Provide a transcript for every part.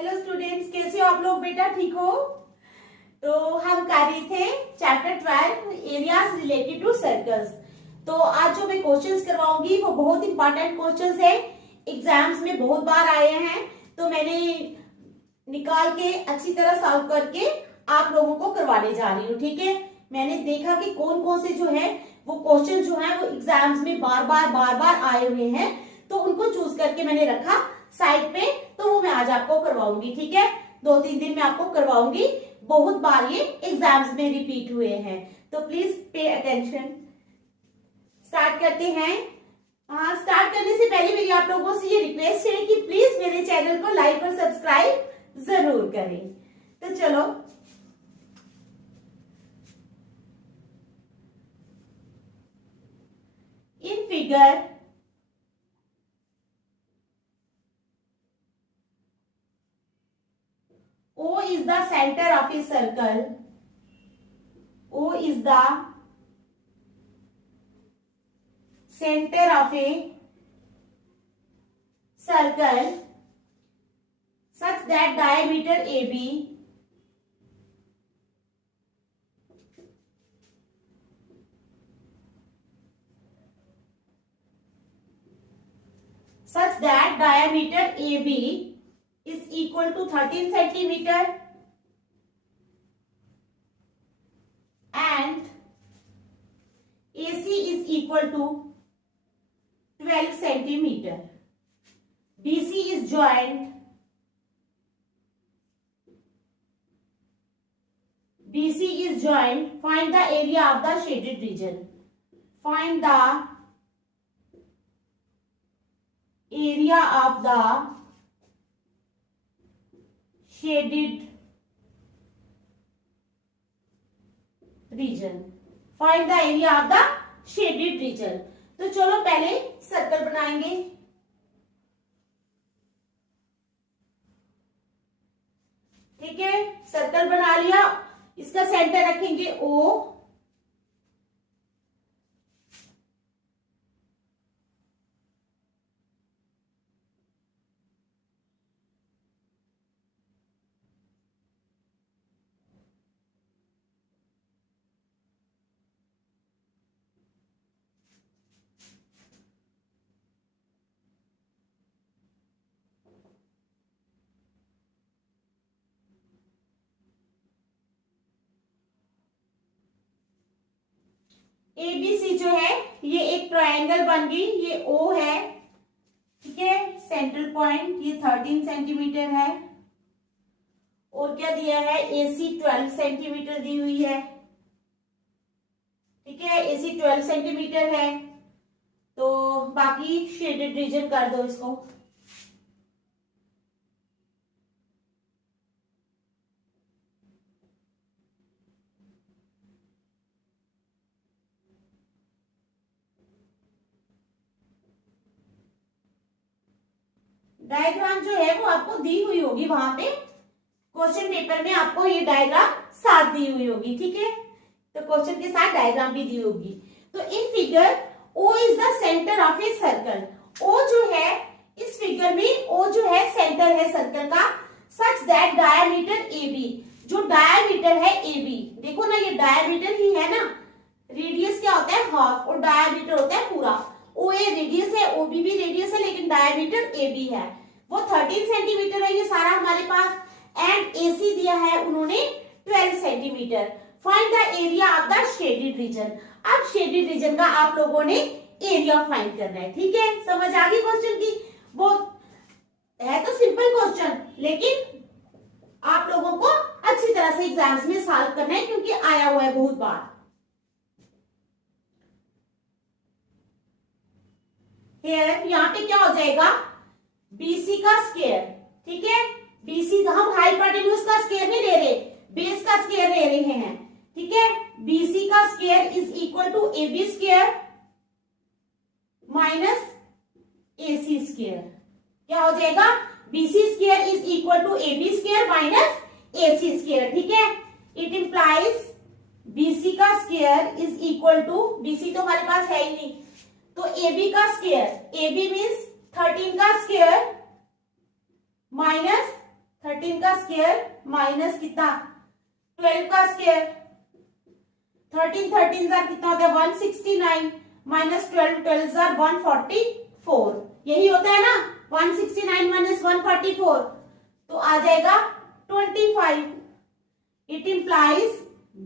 Hello students, कैसे हो आप लोग? बेटा ठीक हो? तो हम कर रहे थे chapter 12 areas related to circles. तो आज जो मैं क्वेश्चंस करवाऊंगी वो बहुत इंपॉर्टेंट क्वेश्चंस है, एग्जाम्स में बहुत बार आए हैं। तो मैंने निकाल के अच्छी तरह सॉल्व करके आप लोगों को करवाने जा रही हूँ, ठीक है। मैंने देखा कि कौन कौन से जो है वो क्वेश्चन जो है वो एग्जाम्स में बार बार आए हुए हैं, तो उनको चूज करके मैंने रखा साइड पे। तो वो मैं आज आपको करवाऊंगी, ठीक है। 2-3 दिन में आपको करवाऊंगी, बहुत बार ये एग्जाम्स में रिपीट हुए हैं, तो प्लीज पे अटेंशन। स्टार्ट करते हैं। स्टार्ट करने से पहले मेरी आप लोगों से ये रिक्वेस्ट है कि प्लीज मेरे चैनल को लाइक और सब्सक्राइब जरूर करें। तो चलो, in figure O is the center of a circle. O is the center of a circle such that diameter AB is equal to 13 centimeter and AC is equal to 12 centimeter. BC is joined. Find the area of the shaded region. Find the area of the shaded region. Find the area of the shaded region. तो चलो पहले circle बनाएंगे। ठीक है, circle बना लिया। इसका centre रखेंगे O। ABC जो है ये एक ट्रायंगल बन गई, ये O है, ठीक है। सेंट्रल पॉइंट ये 13 सेंटीमीटर है और क्या दिया है, AC 12 सेंटीमीटर दी हुई है, ठीक है। AC 12 सेंटीमीटर है। तो बाकी शेडेड रीजन कर दो इसको। डायग्राम जो है वो आपको दी हुई होगी वहां पे, क्वेश्चन पेपर में आपको ये डायग्राम साथ दी हुई होगी, ठीक है। तो क्वेश्चन के साथ डायग्राम भी दी होगी। तो in figure O is the centre of a circle. O जो है इस फिगर में O जो है सेंटर है सर्कल का, सच दैट डायमीटर AB, जो डायमीटर है AB, देखो ना ये डायमीटर ही है ना, रेडियस क्या होता है हाफ और डायमीटर होता है पूरा। OA रेडियस है, OB भी रेडियस है, लेकिन डायमीटर AB है, वो 13 सेंटीमीटर है ये सारा हमारे पास। एंड AC दिया है उन्होंने 12 centimetre. Find the area of the shaded reason. अब शेडेड रीजन का आप लोगों ने एरिया फाइंड करना है, ठीक है। समझ आ गई क्वेश्चन की? वो है तो सिंपल क्वेश्चन, लेकिन आप लोगों को अच्छी तरह से एग्जाम्स में सॉल्व करना है क्योंकि आया हुआ है बहुत बार। यहाँ पे क्या हो जाएगा, BC का स्क्वायर, ठीक है। BC हम हाइपोटेन्यूज का स्क्वायर नहीं ले रहे, बेस का स्क्वायर ले रहे हैं, ठीक है। BC का square is equal to AB square minus AC square. क्या हो जाएगा, BC square is equal to AB square minus AC square, ठीक है। इट इंप्लाइज BC का square is equal to, BC तो हमारे पास है ही नहीं, तो AB का स्क्वायर, AB मीन्स 13 का स्क्वायर माइनस 13 13 का स्क्वायर माइनस कितना 12 का स्क्वायर, 13 13 जार कितना होता है 169 माइनस 12 12 जार 144, यही होता है ना 169 माइनस 144, तो आ जाएगा 25। It implies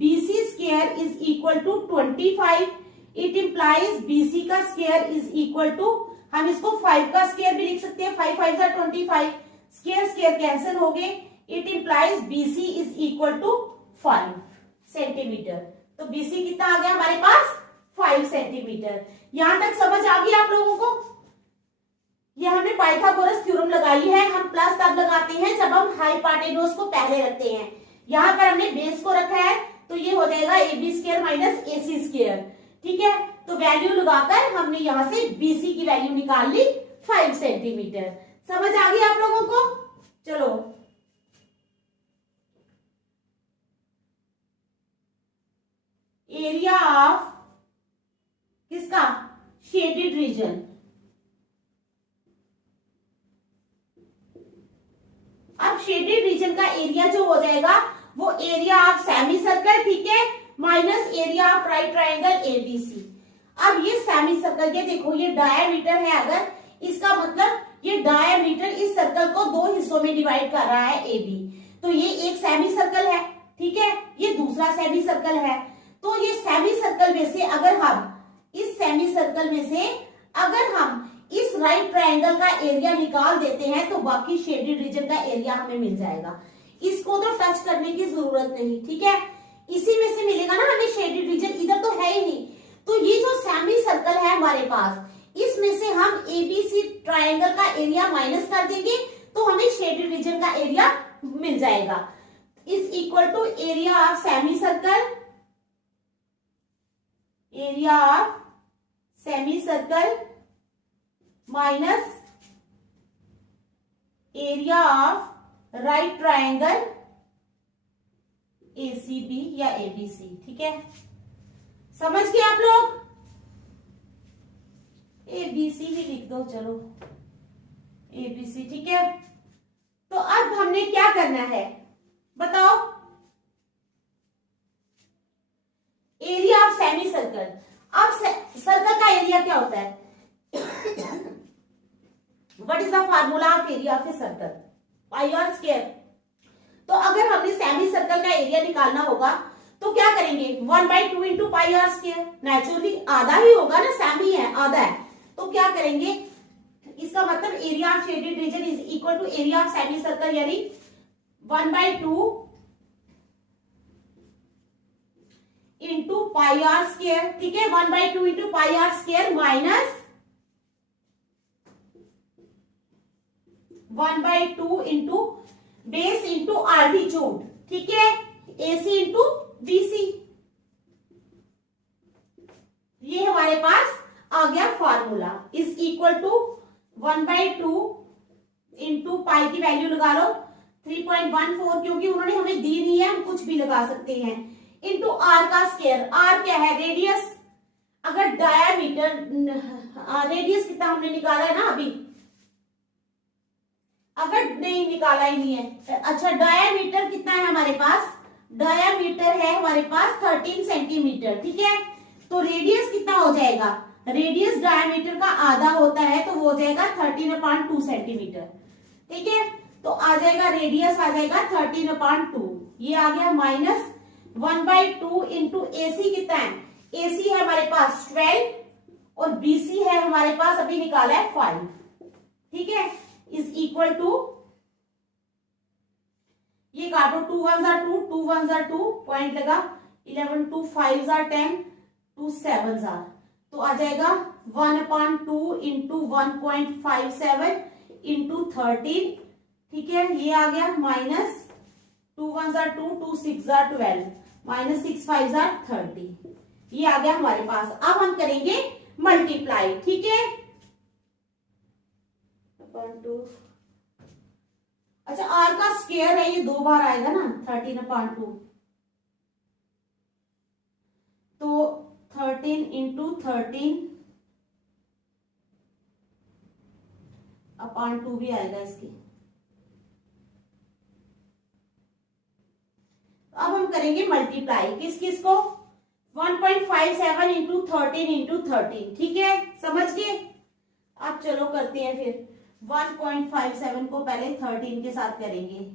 BC square is equal to 25। It implies BC का स्क्वायर इज इक्वल टू, हम इसको 5 का स्क्वायर भी लिख सकते हैं, 5 5 25, स्क्वायर स्क्वायर कैंसिल हो गए। It implies BC is equal to 5 centimetre. तो BC कितना आ गया हमारे पास 5 सेंटीमीटर। यहां तक समझ आ गई आप लोगों को? ये हमने पाइथागोरस थ्योरम लगाई है। हम प्लस तब लगाते हैं जब हम हाइपोटेन्यूज को पहले रखते हैं। यहाँ पर हमने बेस को रखा है तो ये हो जाएगा AB square minus AC square, ठीक है। तो वैल्यू लगाकर हमने यहां से BC की वैल्यू निकाल ली 5 सेंटीमीटर। समझ आ गई आप लोगों को? चलो एरिया ऑफ किसका शेडेड रीजन, अब शेडेड रीजन का एरिया जो हो जाएगा वो एरिया ऑफ सेमी सर्कल, ठीक है, minus area of right triangle ABC। अब ये सेमी सर्कल, ये देखो ये डायमीटर है, अगर इसका मतलब ये डायमीटर इस सर्कल को दो हिस्सों में डिवाइड कर रहा है AB, तो ये एक सेमी सर्कल है, ठीक है, ये दूसरा सेमी सर्कल है। तो ये सेमी सर्कल में से अगर हम इस सेमी सर्कल में से अगर हम इस राइट ट्रायंगल का एरिया निकाल देते हैं तो बाकी शेडेड रीजन का एरिया हमें मिल जाएगा। इसको तो टच करने की जरूरत नहीं, ठीक है, इसी में से मिलेगा ना हमें शेडेड रीजन, इधर तो है ही नहीं। तो ये जो सेमी सर्कल है हमारे पास, इसमें से हम ABC ट्रायंगल का एरिया माइनस कर देंगे तो हमें शेडेड रीजन का एरिया मिल जाएगा। Is equal to area of semi circle, area of semi circle minus area of right triangle ACB या ABC, ठीक है। समझ गए आप लोग? ABC ही लिख दो, चलो ABC, ठीक है। तो अब हमने क्या करना है बताओ? एरिया ऑफ सेमी सर्कल, अब सर्कल का एरिया क्या होता है? What is the formula of area of a circle? Pi r square. तो अगर हमने सेमी सर्कल का एरिया निकालना होगा तो क्या करेंगे 1/2 into pi r square, naturally आधा ही होगा ना, सेमी है आधा है, तो क्या करेंगे इसका मतलब area of shaded region is equal to area of semi circle, यानी 1/2 इंटू पाई आर स्क्वायर, ठीक है, 1/2 into pi r square minus 1/2 into base into altitude, ठीक है, AC इंटू BC। ये हमारे पास आ गया formula, is equal to 1/2 into pi की वैल्यू लगा लो 3.14, क्योंकि उन्होंने हमें दी नहीं है, हम कुछ भी लगा सकते हैं, इंटू R का स्क्वायर। R क्या है? रेडियस। अगर डायामीटर, रेडियस कितना हमने निकाला है ना अभी, अगर नहीं निकाला ही नहीं है, अच्छा डायामीटर कितना है हमारे पास? डायामीटर है हमारे पास 13 सेंटीमीटर, ठीक है। तो रेडियस कितना हो जाएगा? रेडियस डायामीटर का आधा होता है तो वो हो जाएगा 13/2 सेंटीमीटर, ठीक है। तो आ जाएगा रेडियस आ जाएगा 13/2, ये आ गया माइनस 1/2 इंटू AC कितना है? AC है हमारे पास 12 और BC है हमारे पास अभी निकाला है 5, ठीक है, इज इक्वल टू, ये काटो 2 1 are 2, 2 1 are 2, पॉइंट लगा, 11 2 5 are 10, 2 7 are, तो आ जाएगा 1/2 इंटू 1.57 इंटू 13, ठीक है, ये आ गया minus 2 1 are 2, 2 6 are 12, minus 6 5 are 30, ये आ गया हमारे पास। अब हम करेंगे मल्टीप्लाई, ठीक है, 2, अच्छा R का स्क्वायर है, ये 2 बार आएगा ना 13/2, तो 13 इंटू 13/2 भी आएगा इसकी, करेंगे मल्टीप्लाई, किस किस को, 1.57 इंटू 13 इंटू 13, ठीक है, समझ गए। अब चलो करते हैं फिर, 1.57 को पहले 13 के साथ करेंगे,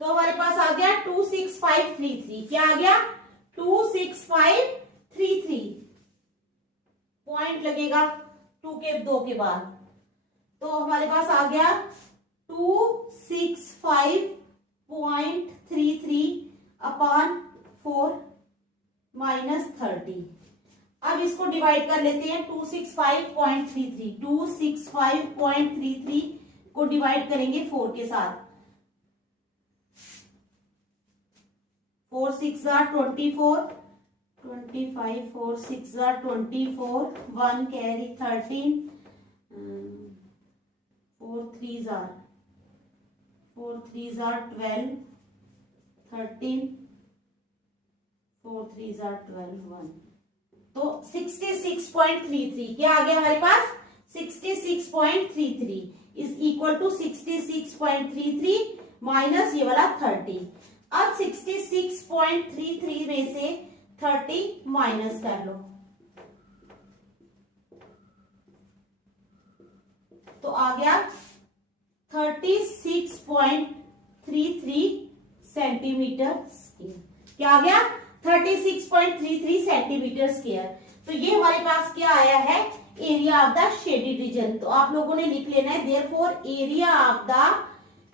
तो हमारे पास आ गया 26533, क्या आ गया 26533, पॉइंट लगेगा 2 के 2 के बाद, तो हमारे पास आ गया 265.33 अपॉन 4 माइनस 30। अब इसको डिवाइड कर लेते हैं, 265.33 को डिवाइड करेंगे 4 के साथ, 4 6 24, 25 4 6 24, 1 कैरी 13, 4 3 12, 13, 4 3 12, 1, तो 66.33 क्या आ गया हमारे पास, 66.33 इज इक्वल टू 66.33 माइनस ये वाला 30। अब 66.33 में से 30 माइनस कर लो, तो आ गया 36.33 सेंटीमीटर स्क्वायर, क्या आ गया 36.33 सेंटीमीटर स्क्वायर। तो ये हमारे पास क्या आया है, area of the shaded reason. तो आप लोगों ने लिख लेना है, therefore area of the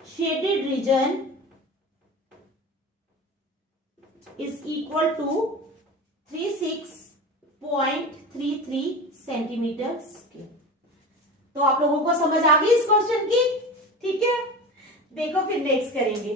shaded reason is equal to 36.33 centimetre square. तो आप लोगों को समझ आ गई इस क्वेश्चन की, ठीक है। देखो फिर नेक्स्ट करेंगे,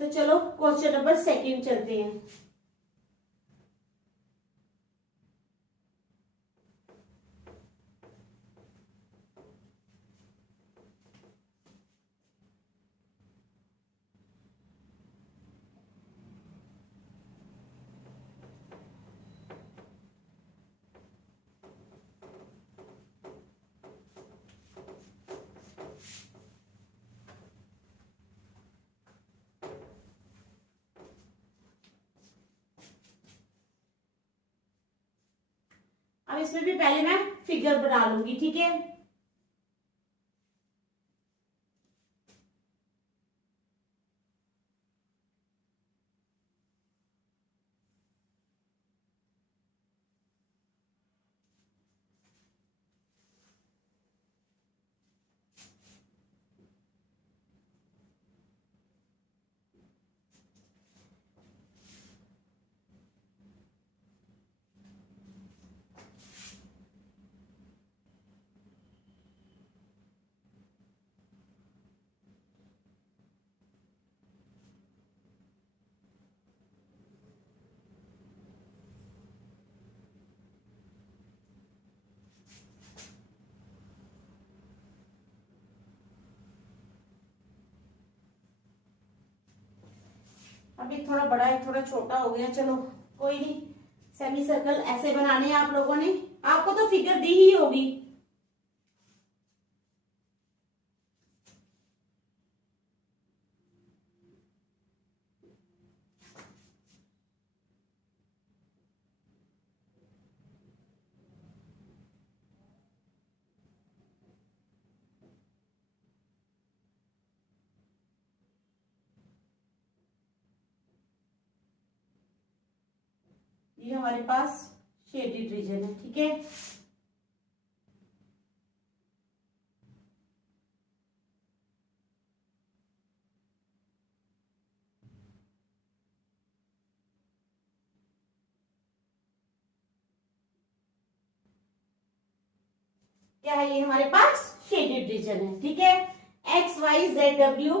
तो चलो क्वेश्चन नंबर 2 चलते हैं। अब इसमें भी पहले मैं फिगर बना लूंगी, ठीक है। अभी थोड़ा बड़ा है, थोड़ा छोटा हो गया, चलो कोई नहीं। सेमी सर्कल ऐसे बनाने हैं आप लोगों ने, आपको तो फिगर दी ही होगी। ये हमारे पास शेडेड रीजन है, ठीक है। क्या है, ये हमारे पास शेडेड रीजन है। ठीक है, X Y Z W,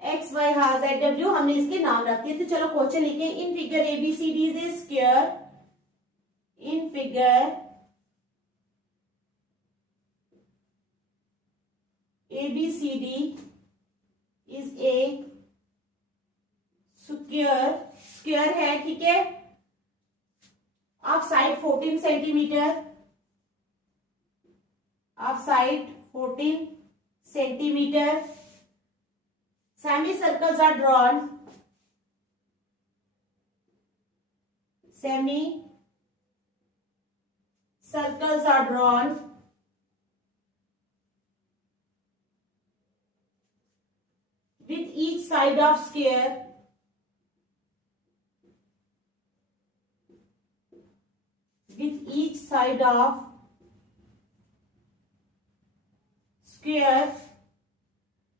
X Y हाँ जेड डब्ल्यू हमने इसके नाम रख दिए। तो चलो क्वेश्चन लिखे, in figure ABCD is a square, in figure ABCD is a square, square है। ठीक है, of side 14 centimetre, of side 14 centimetre, semi circles are drawn, semi circles are drawn with each side of square with each side of square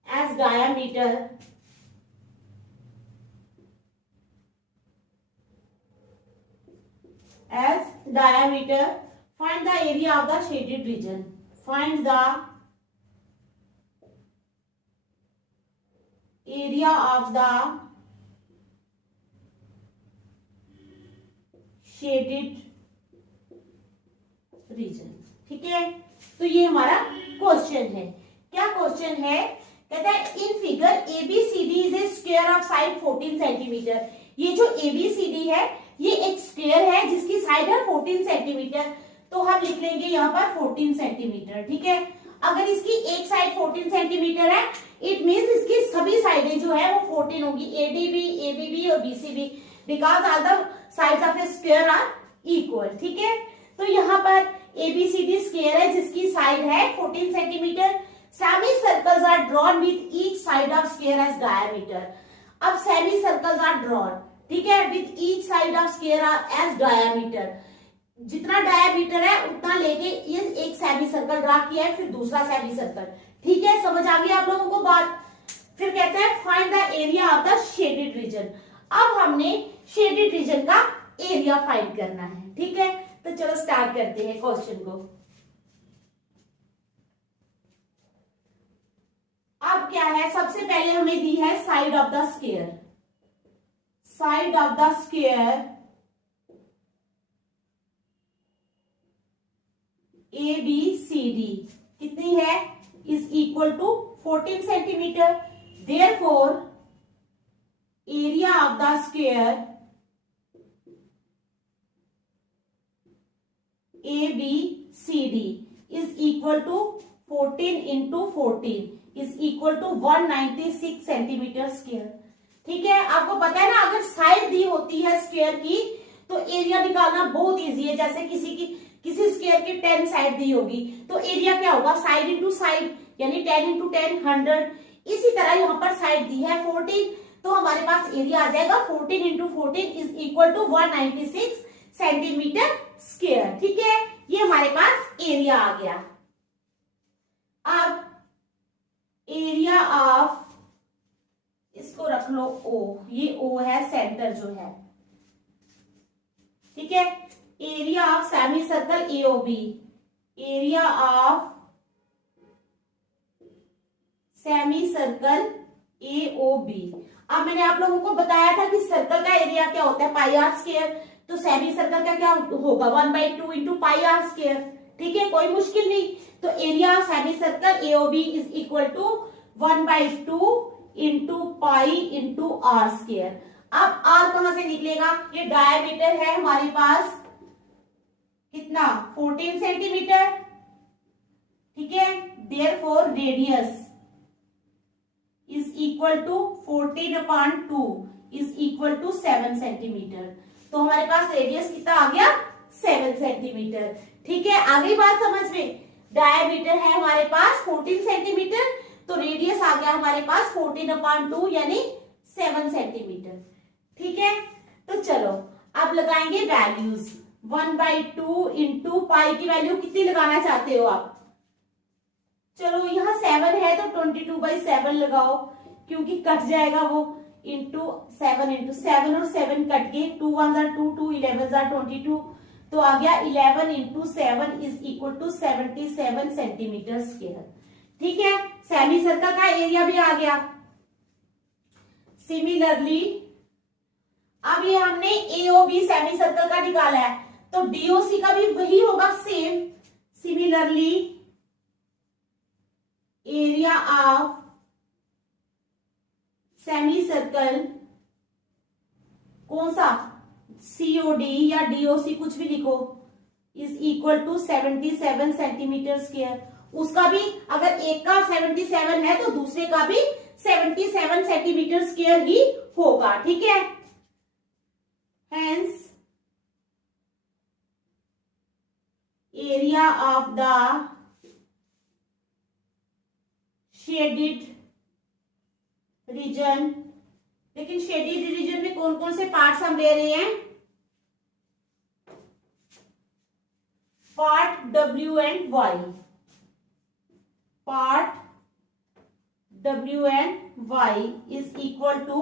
as diameter find the area of the shaded region, find the area of the shaded region। ठीक है, तो ये हमारा question है। क्या question है, कहता है in figure ABCD is a square of side 14 centimetre. ये जो एबीसीडी है ये एक स्क्वायर है जिसकी साइड है 14 सेंटीमीटर, तो हम लिख लेंगे यहाँ पर 14 सेंटीमीटर। ठीक है, अगर इसकी एक साइड 14 सेंटीमीटर है, इट मीन्स इसकी सभी साइडें जो है वो 14 होगी, एडीबी, एबीबी और BCB, because all the sides of a square are equal. ठीक है, तो यहाँ पर एबीसीडी स्क्वायर है जिसकी साइड है 14 centimetre, semi circles are drawn with each side of square as diameter. अब सेमी सर्कल्स आर ड्रॉन, ठीक है, with each side of square as diameter, जितना डायमीटर है उतना लेके ये एक सेमी सर्कल ड्रा किया है, फिर दूसरा सेमी सर्कल। ठीक है, समझ आ गई आप लोगों को बात। फिर कहते हैं find the area of the shaded reason. अब हमने शेडेड रीजन का एरिया फाइंड करना है। ठीक है, तो चलो स्टार्ट करते हैं क्वेश्चन को। अब क्या है, सबसे पहले हमें दी है side of the square, side of the square A B C D कितनी है, is equal to 14 centimetre. Therefore area of the square A B C D is equal to 14 into 14 is equal to 196 centimetre square. ठीक है, आपको पता है ना, अगर side दी होती है स्क्वायर की तो एरिया निकालना बहुत इजी है। जैसे किसी स्क्वायर की 10 साइड दी होगी तो एरिया क्या होगा, साइड इंटू साइड, यानी 10 इंटू 10 100। इसी तरह यहाँ पर साइड दी है 14, तो हमारे पास एरिया आ जाएगा 14 into 14 is equal to 196 centimetre square. ठीक है, ये हमारे पास एरिया आ गया। अब एरिया ऑफ, इसको रख लो ओ, ये ओ है सेंटर जो है। ठीक है, area of semi circle AOB, area of semi circle AOB. अब मैंने आप लोगों को बताया था कि सर्कल का एरिया क्या होता है, पाई आर स्क्वायर, तो सेमी सर्कल का क्या होगा 1/2 इंटू पाई आर स्क्वायर। ठीक है, कोई मुश्किल नहीं। तो area of semi circle AOB is equal to 1/2 into pi into r square. अब आर कहां से निकलेगा, ये डायमीटर है हमारे पास कितना 14 सेंटीमीटर। ठीक है, therefore radius is equal to 14/2 is equal to 7 centimetre. तो हमारे पास रेडियस कितना आ गया 7 सेंटीमीटर। ठीक है, आगे बात समझ में, डायमीटर है हमारे पास 14 सेंटीमीटर, तो रेडियस आ गया हमारे पास 14/2 यानी 7 सेंटीमीटर। ठीक है, तो चलो अब लगाएंगे वैल्यूज। 1/2 इंटू पाई की वैल्यू कितनी लगाना चाहते हो आप, चलो यहाँ 7 है तो 22/7 लगाओ, क्योंकि कट जाएगा वो, इंटू 7 और 7 कट गए, 2 1 2 2 11 22, तो आ गया 11 into 7 is equal to 77 centimetre square. ठीक है, सेमी सर्कल का एरिया भी आ गया। सिमिलरली अब ये हमने एओबी सेमी सर्कल का निकाला है, तो डीओसी का भी वही होगा same. Similarly area of semi circle, कौन सा, सीओडी या डीओसी कुछ भी लिखो, is equal to 77 centimetre square. उसका भी अगर एक का 77 है तो दूसरे का भी 77 सेंटीमीटर स्क्वायर ही होगा। ठीक है, hence area of the shaded region, लेकिन शेडिड रीजन में कौन कौन से पार्ट्स हम ले रहे हैं, part W and Y, part W and Y is equal to,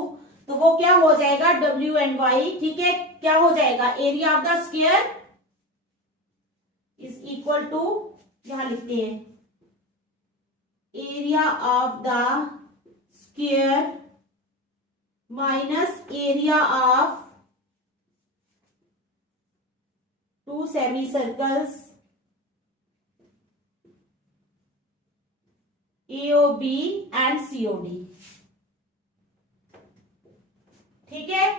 तो वो क्या हो जाएगा W एंड Y। ठीक है, क्या हो जाएगा, area of the square is equal to, यहां लिखते हैं area of the square minus area of two semi circles AOB and COD। ठीक है,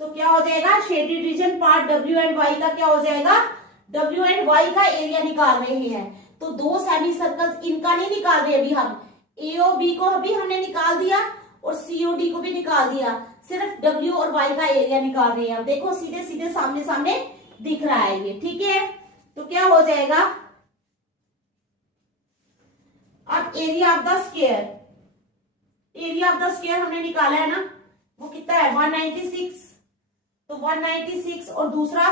तो क्या हो जाएगा, shaded region part W and Y का क्या हो जाएगा, W एंड Y का एरिया निकाल रहे हैं, तो दो सेमी सर्कल्स इनका नहीं निकाल रहे अभी हम, AOB को अभी हमने निकाल दिया और COD को भी निकाल दिया, सिर्फ W और Y का एरिया निकाल रहे हैं। अब देखो सीधे सीधे सामने सामने दिख रहा है ये। ठीक है, तो क्या हो जाएगा, अब area of the square, area of the square हमने निकाला है ना, वो कितना है 196, तो 196 और दूसरा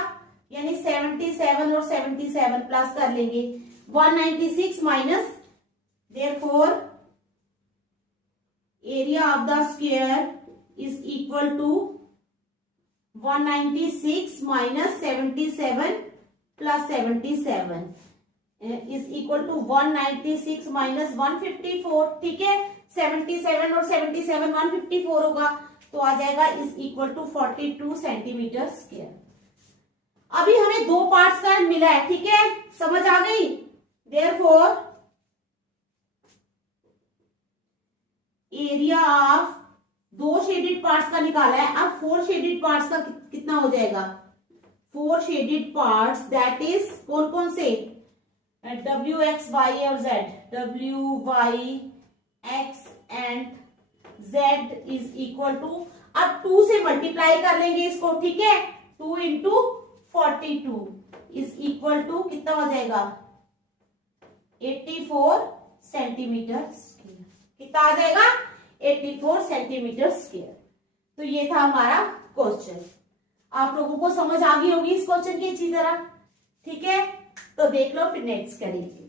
यानी 77 और 77 प्लस कर लेंगे, 196 minus, therefore area of the square is equal to 196 minus 77 plus 77 is equal to 196 minus 154। ठीक है, 77 और 77 154 होगा, तो आ जाएगा is equal to 42 centimetre square. अभी हमें दो पार्ट्स का मिला है। ठीक है, समझ आ गई, देयरफॉर एरिया ऑफ दो शेडेड पार्ट्स का निकाला है, अब 4 शेडेड पार्ट्स का कितना हो जाएगा, 4 शेडेड पार्ट्स, दैट इज कौन कौन से, W X Y और Z, W Y X and Z is equal to, अब 2 से मल्टीप्लाई कर लेंगे इसको। ठीक है, 2 इंटू 42 इज इक्वल टू कितना हो जाएगा 84 सेंटीमीटर स्क्वायर। कितना आ जाएगा 84 सेंटीमीटर स्क्वायर। तो ये था हमारा क्वेश्चन। आप लोगों को समझ आ गई होगी इस क्वेश्चन की अच्छी तरह। ठीक है, तो देख लो, फिर नेक्स्ट करेंगे।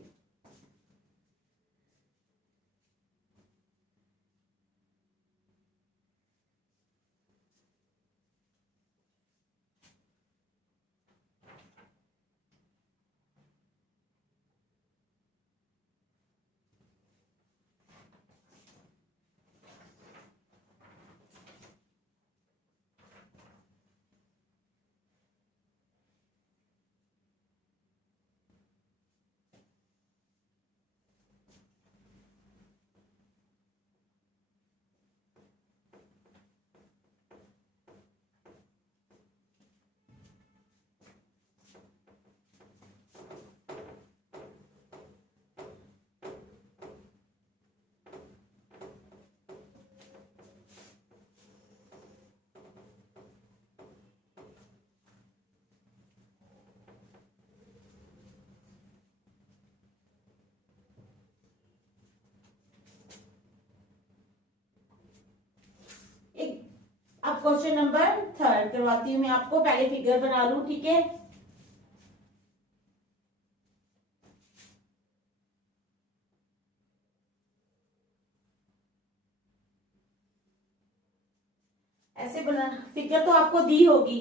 अब क्वेश्चन नंबर 3 करवाती हूँ मैं आपको, पहले फिगर बना लूं। ठीक है, ऐसे बना, फिगर तो आपको दी होगी।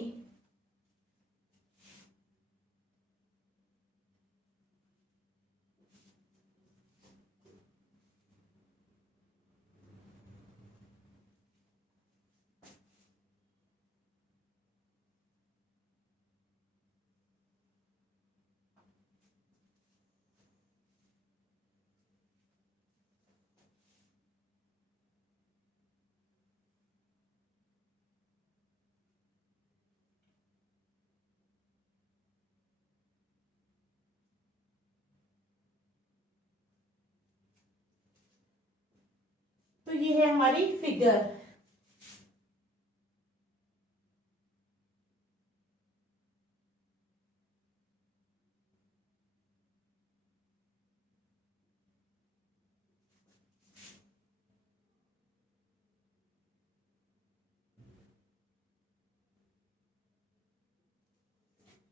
तो ये है हमारी फिगर।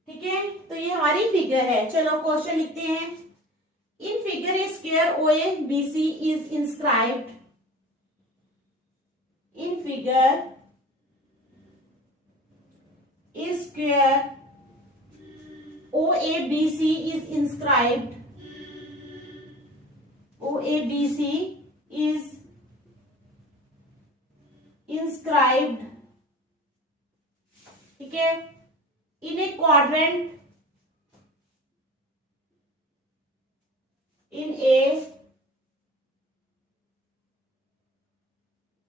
ठीक है, तो ये हमारी फिगर है। चलो क्वेश्चन लिखते हैं। इन फिगर ए स्क्वायर ओए BC is inscribed. In figure A square OABC is inscribed. OABC is inscribed. ठीक है, in a quadrant, in a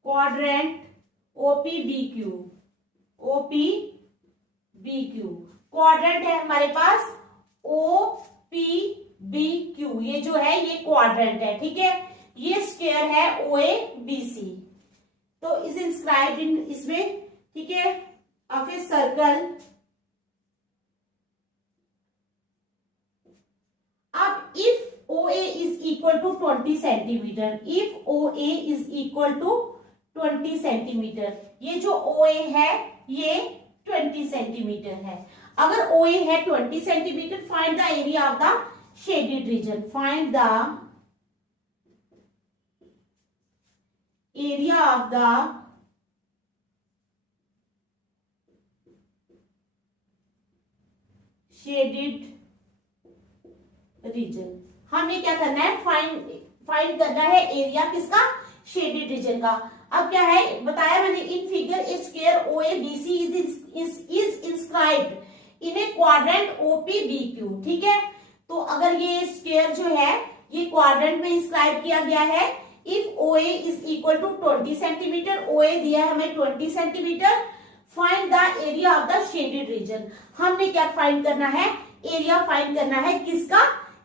quadrant OPBQ. OPBQ quadrant है हमारे पास OPBQ, ये जो है ये क्वाड्रेंट है। ठीक है, ये स्क्वायर है OABC, तो इज इंस्क्राइब्ड इन इसमें। ठीक है, अब फिर सर्कल। अब if OA is equal to 20 centimetre, if OA is equal to 20 centimetre, ये जो OA है ये 20 सेंटीमीटर है। अगर OA है 20 centimetre, find the area of the shaded reason. Find the area of the shaded reason. हमें क्या करना है, फाइंड करना है एरिया किसका, शेडेड रीजन का। अब क्या है बताया मैंने, in figure A square OABC is inscribed in A quadrant OPBQ। ठीक है, तो अगर ये स्क्वायर जो है ये क्वाड्रेंट में इंस्क्राइब किया गया है। If OA is equal to 20 centimetre, OA दिया है हमें 20 centimetre, find the area of the shaded region. हमने क्या फाइंड करना है, एरिया फाइंड करना है किसका,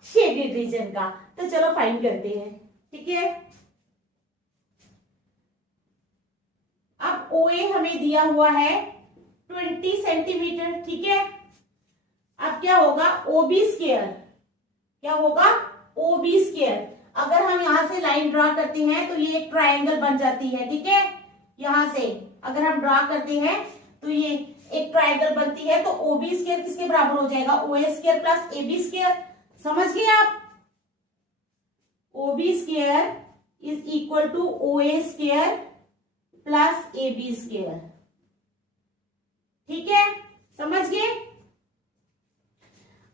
शेडेड रीजन का। तो चलो फाइंड करते हैं। ठीक है, अब OA हमें दिया हुआ है 20 सेंटीमीटर। ठीक है, अब क्या होगा, OB स्क्वायर, क्या होगा OB स्क्वायर। अगर हम यहां से लाइन ड्रा करते हैं तो ये एक ट्रायंगल बन जाती है। ठीक है, यहां से अगर हम ड्रा करते हैं तो ये एक ट्रायंगल बनती है, तो OB स्क्वायर किसके बराबर हो जाएगा, OA square plus AB square. समझ गए आप, OB square is equal to OA square plus AB square. ठीक है, समझ गए।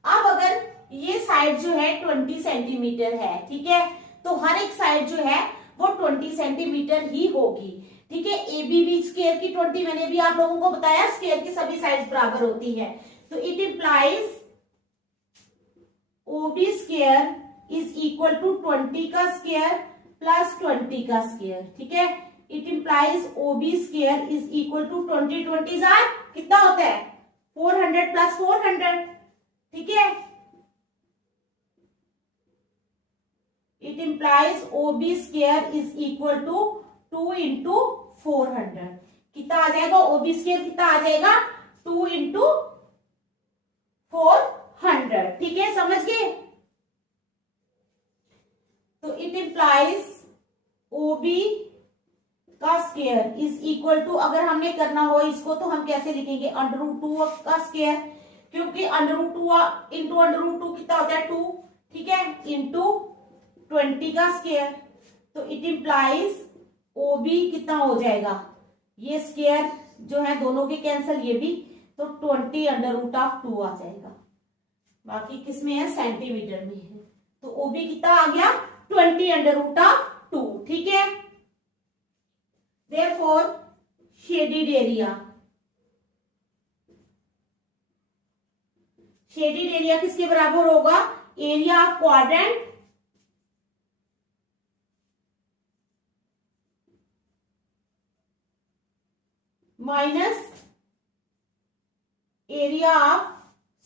अब अगर ये साइड जो है 20 सेंटीमीटर है, ठीक है, तो हर एक साइड जो है वो 20 सेंटीमीटर ही होगी। ठीक है, ABB स्क्वायर की 20, मैंने भी आप लोगों को बताया स्क्वायर की सभी साइड्स बराबर होती है। तो it implies OB square is equal to 20 का स्क्वायर प्लस 20 का स्क्वायर। ठीक है, it implies OB square is equal to 20 20 कितना होता है 400 प्लस 400। ठीक है, it implies OB square is equal to 2 into 400। कितना आ जाएगा, OB स्क्वायर कितना आ जाएगा, 2 इंटू 400। ठीक है, समझ गए। तो इट इंप्लाइज OB का स्क्वायर इज इक्वल टू, अगर हमने करना हो इसको तो हम कैसे लिखेंगे, √2 का स्क्वायर, क्योंकि √2 इंटू √2 कितना होता है 2। ठीक है, इंटू 20 का स्क्वायर। तो इट इंप्लाइज OB कितना हो जाएगा, ये स्क्वायर जो है दोनों के कैंसल, ये भी, तो 20 √2 आ जाएगा। बाकी किसमें है, सेंटीमीटर में है। तो OB कितना आ गया, 20 √2। ठीक है, therefore shaded area, shaded area किसके बराबर होगा, area of quadrant minus area of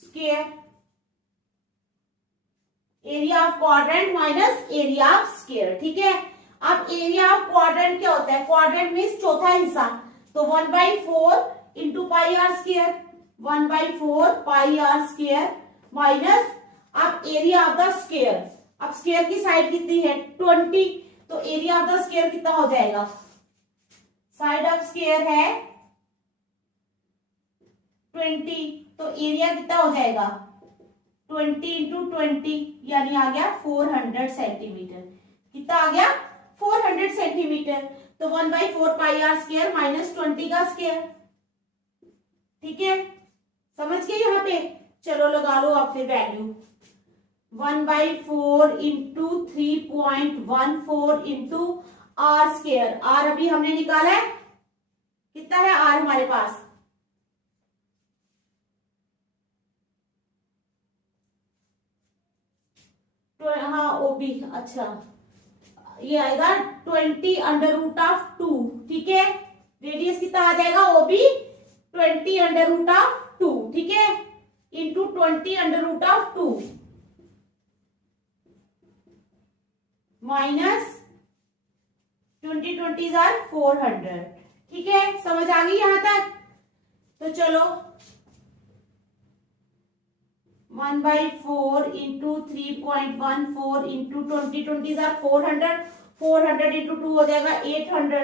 square, area of quadrant minus area of square. ठीक है, अब एरिया ऑफ क्वाड्रेंट क्या होता है? क्वाड्रेंट मीन्स चौथा हिस्सा, तो 1/4 into pi r square, 1/4 pi r square minus, अब एरिया ऑफ द स्क्वायर, अब स्क्वायर की साइड कितनी है? 20, तो एरिया ऑफ द स्क्वायर कितना हो जाएगा? साइड ऑफ स्क्वायर है 20, तो एरिया कितना हो जाएगा? 20 इंटू 20 यानी आ गया 400 सेंटीमीटर। कितना आ गया? 400 सेंटीमीटर। तो 1/4 पाई आर स्क्वायर माइनस 20 का स्क्वायर। ठीक है, समझ गए यहाँ पे? चलो लगा लो आप फिर value. 1/4 into 3.14 into r square. R अभी हमने निकाला है, कितना है आर हमारे पास? हाँ ओबी, अच्छा ये आएगा 20√2। ठीक है, रेडियस कितना आ जाएगा? ओबी 20√2। ठीक है, इंटू 20√2 माइनस 20 आर 400। ठीक है, समझ आ गई यहां तक? तो चलो 1/4 इंटू 3.14 इंटू 20 आर 400, 400 इंटू 2 हो जाएगा 800,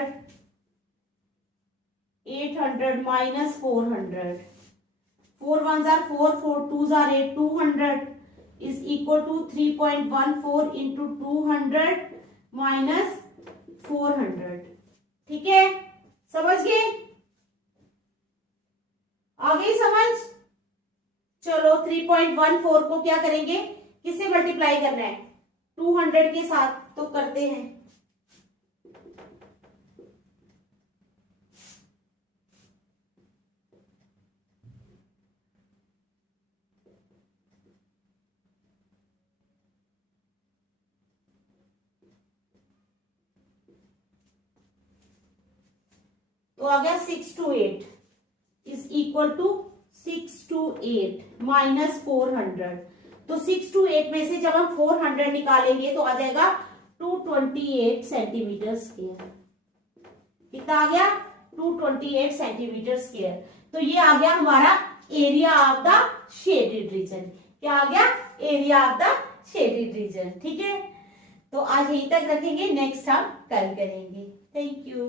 800 minus 400, 4 1s are 4, 4 2s are 8, 200 is equal to 3.14 into 200 minus 400। ठीक है, समझ गए? आ गई समझ? चलो 3.14 को क्या करेंगे? किससे मल्टीप्लाई करना है? 200 के साथ, तो करते हैं। तो आ गया 6 to 8 is equal to 6 to 8 minus 400। तो 6 to 8 में से जब हम 400 निकालेंगे तो आ जाएगा 228 सेंटीमीटर स्क्वायर। कितना आ गया? 228 सेंटीमीटर स्क्वायर। तो ये आ गया हमारा area of the shaded reason. क्या आ गया? Area of the shaded reason. ठीक है, तो आज यहीं तक रखेंगे, नेक्स्ट हम कल करेंगे। Thank you.